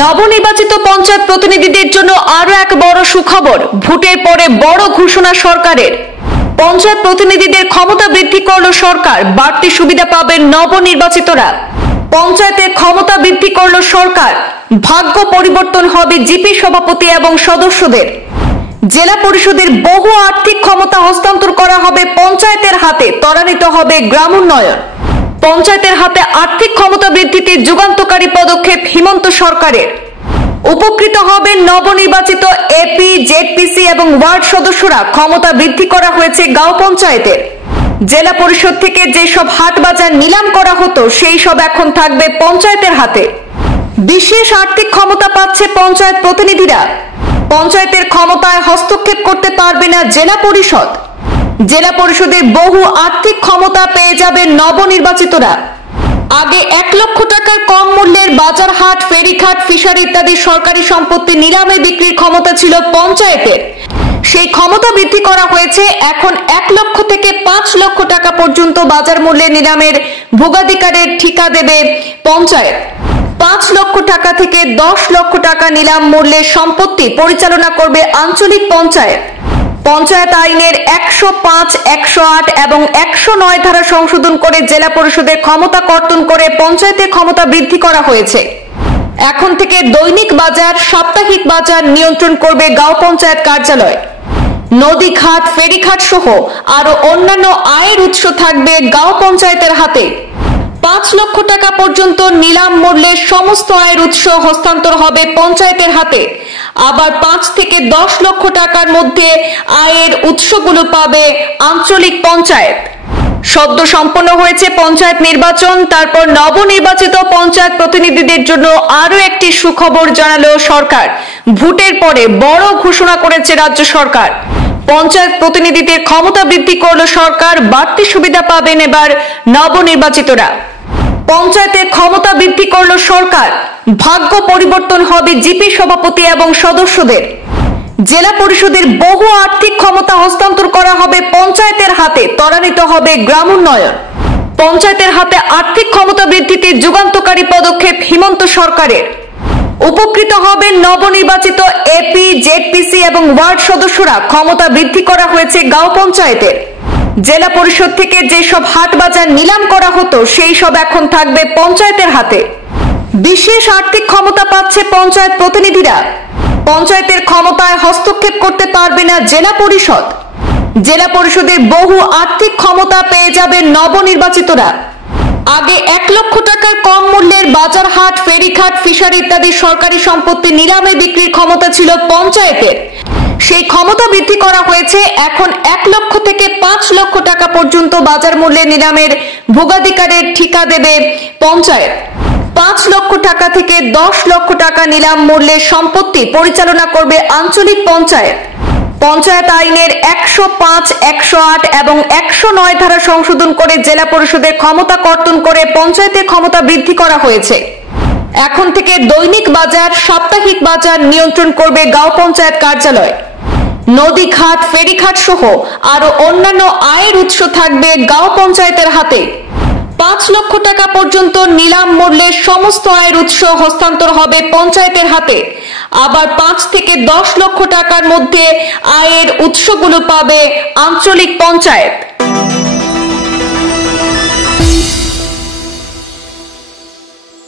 নবনির্বাচিত পঞ্চায়েত প্রতিনিধিদের জন্য আরো এক বড় সুখবর। ভোটের পরে বড় ঘোষণা সরকারের। পঞ্চায়েত প্রতিনিধিদের ক্ষমতা বৃদ্ধি করল সরকার, বাড়তি সুবিধা পাবেন নবনির্বাচিতরা। পঞ্চায়েতের ক্ষমতা বৃদ্ধি করল সরকার, ভাগ্য পরিবর্তন হবে জিপি সভাপতি এবং সদস্যদের। জেলা পরিষদের বহু আর্থিক ক্ষমতা হস্তান্তর করা হবে পঞ্চায়েতের হাতে, ত্বরান্বিত হবে গ্রামোন্নয়ন। পঞ্চায়েতের হাতে আর্থিক ক্ষমতা বৃদ্ধিতে যুগান্তকারী পদক্ষেপ হিমন্ত সরকারের। উপকৃত হবেন নবনির্বাচিত এপি, জেডপিসি এবং ওয়ার্ড সদস্যরা। ক্ষমতা বৃদ্ধি করা হয়েছে গাঁও পঞ্চায়েতের। জেলা পরিষদ থেকে যেসব হাট বাজার নিলাম করা হতো সেই সব এখন থাকবে পঞ্চায়েতের হাতে। বিশেষ আর্থিক ক্ষমতা পাচ্ছে পঞ্চায়েত প্রতিনিধিরা। পঞ্চায়েতের ক্ষমতায় হস্তক্ষেপ করতে পারবে না জেলা পরিষদ। জেলা পরিষদের বহু আর্থিক ক্ষমতা পেয়ে যাবেন নবনির্বাচিতরা। আগে 1 লক্ষ টাকার কম মূল্যের বাজার হাট, ফেরিঘাট, ফিশারি ইত্যাদি সরকারি সম্পত্তি নিলামে বিক্রির ক্ষমতা ছিল পঞ্চায়েতের। সেই ক্ষমতা বৃদ্ধি করা হয়েছে। এখন 1 লক্ষ থেকে 5 লক্ষ টাকা পর্যন্ত বাজার মূল্যে নিলামের ভোগাধিকারের ঠিকা দেবে পঞ্চায়েত। 5 লক্ষ টাকা থেকে 10 লক্ষ টাকা নিলাম মূল্যের সম্পত্তি পরিচালনা করবে আঞ্চলিক পঞ্চায়েত। পঞ্চায়েত আইনের 105, 108 এবং 109 ধারা সংশোধন করে জেলা পরিষদের ক্ষমতা কর্তন করে পঞ্চায়েতের ক্ষমতা বৃদ্ধি করা হয়েছে। এখন থেকে দৈনিক বাজার, সাপ্তাহিক বাজার নিয়ন্ত্রণ করবে গাঁও পঞ্চায়েত কার্যালয়। নদী ঘাট, ফেরিঘাট সহ আরো অন্যান্য আয়ের উৎস থাকবে গাঁও পঞ্চায়েতের হাতে। 5 লক্ষ টাকা পর্যন্ত নিলাম মূল্যের সমস্ত আয়ের উৎস হস্তান্তর হবে পঞ্চায়েতের হাতে। আবার 5 থেকে 10 লক্ষ টাকার মধ্যে আয়ের উৎসগুলো পাবে আঞ্চলিক পঞ্চায়েত। সদ্য সম্পন্ন হয়েছে পঞ্চায়েত নির্বাচন, তারপর নবনির্বাচিত পঞ্চায়েত প্রতিনিধিদের জন্য আরো একটি সুখবর জানালো সরকার। ভোটের পরে বড় ঘোষণা করেছে রাজ্য সরকার। পঞ্চায়েত প্রতিনিধিদের ক্ষমতা বৃদ্ধি করল সরকার, বাড়তি সুবিধা পাবেন এবার নবনির্বাচিতরা। পঞ্চায়েতের ক্ষমতা বৃদ্ধি করল সরকার, ভাগ্য পরিবর্তন হবে জিপি সভাপতি এবং সদস্যদের। জেলা পরিষদের বহু আর্থিক ক্ষমতা হস্তান্তর করা হবে পঞ্চায়েতের হাতে, ত্বরান্বিত হবে গ্রামোন্নয়ন। পঞ্চায়েতের হাতে আর্থিক ক্ষমতা বৃদ্ধিতে যুগান্তকারী পদক্ষেপ হিমন্ত সরকারের। উপকৃত হবেন নবনির্বাচিত এপি, জেডপিসি এবং ওয়ার্ড সদস্যরা। ক্ষমতা বৃদ্ধি করা হয়েছে গাঁও পঞ্চায়েতের। জেলা পরিষদ থেকে যেসব হাট বাজার নিলাম করা হতো সেই সব এখন থাকবে পঞ্চায়েতের হাতে। বিশেষ আর্থিক ক্ষমতা পাচ্ছে পঞ্চায়েত প্রতিনিধিরা। পঞ্চায়েতের ক্ষমতায় হস্তক্ষেপ করতে পারবে না জেলা পরিষদ। জেলা পরিষদের বহু আর্থিক ক্ষমতা পেয়ে যাবেন নবনির্বাচিতরা। আগে 1 লক্ষ টাকার কম মূল্যের বাজার হাট, ফেরিঘাট, ফিশারি ইত্যাদি সরকারি সম্পত্তি নিলামে বিক্রির ক্ষমতা ছিল পঞ্চায়েতের। সেই ক্ষমতা বৃদ্ধি করা হয়েছে। এখন 1 লক্ষ থেকে 5 লক্ষ টাকা পর্যন্ত বাজার মূল্যে নিলামের ভোগাধিকারের ঠিকা দেবে পঞ্চায়েত। 5 লক্ষ টাকা থেকে 10 লক্ষ টাকা নিলাম মূল্যের সম্পত্তি পরিচালনা করবে আঞ্চলিক পঞ্চায়েত। পঞ্চায়েত আইনের 105, 108 এবং 109 ধারা সংশোধন করে জেলা পরিষদের ক্ষমতা কর্তন করে পঞ্চায়েতের ক্ষমতা বৃদ্ধি করা হয়েছে। এখন থেকে দৈনিক বাজার, সাপ্তাহিক বাজার নিয়ন্ত্রণ করবে গাঁও পঞ্চায়েত কার্যালয়। নদী ঘাট, ফেরিঘাট সহ আরো অন্যান্য আয়ের উৎস থাকবে গাঁও পঞ্চায়েতের হাতে। 5 লক্ষ টাকা পর্যন্ত নিলাম মূল্যের সমস্ত আয়ের উৎস হস্তান্তর হবে পঞ্চায়েতের হাতে। আবার 5 থেকে 10 লক্ষ টাকার মধ্যে আয়ের উৎসগুলো পাবে আঞ্চলিক পঞ্চায়েত।